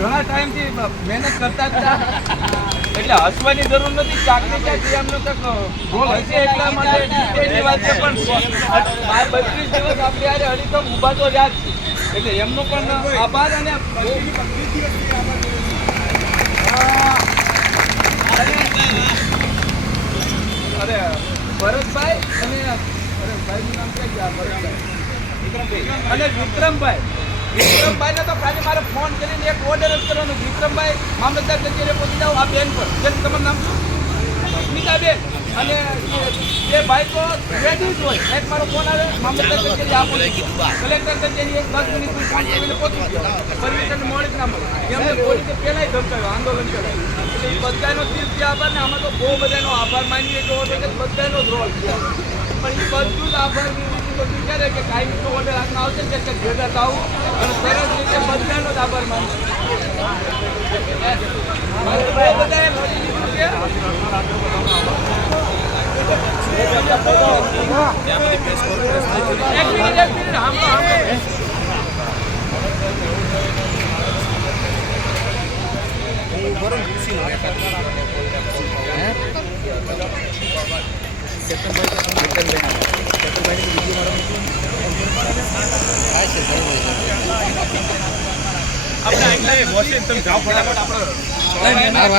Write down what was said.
ઘણા ટાઈમથી મહેનત કરતા હતા એટલે હસવાની જરૂર નથી. ચાકની ક્યાં જે એમનો તક રોલ હશે એટલા માટે એની વાત છે. પણ 32 દિવસ આપણે યારે અડીકમ ઊભા તો રહ્યા જ છે એટલે એમનો પણ આભાર. અને અરે ભરતભાઈ અને ભાઈનું નામ ક્યાં ગયા? ભરતભાઈ અને વિક્રમભાઈ ને તો ખાલી મારે ફોન કરીને એક ઓર્ડર જ કરવાનો. વિક્રમભાઈ મામલતદાર કચેરીએ પહોંચી જાઓ આ બેન પર. જેમ તમારું નામ શું? સ્મિતાબેન. અને એ ભાઈ તો રેડી જ હોય. એક મારો ફોન આવે મામલતદાર કચેરી આપો, કલેક્ટર કચેરી 10 મિનિટમાં ફોન કરીને પહોંચી ગયો. પરમિશન મોડી ના મળે એમને પોલીસે પહેલાં ધમકાવ્યો, આંદોલન કરાયું. એટલે એ બધાનો દિલથી આભાર. ને આમાં તો બહુ બધાનો આભાર માનીએ તો બધાનો જ રોલ છે. પણ એ બધું જ આભાર વિચારે કે કાયમી તો ઓર્ડર હાથમાં આવશે કે ભેગા થાવ અને સરસ રીતે બધાનો જ આભાર માનું. આપણે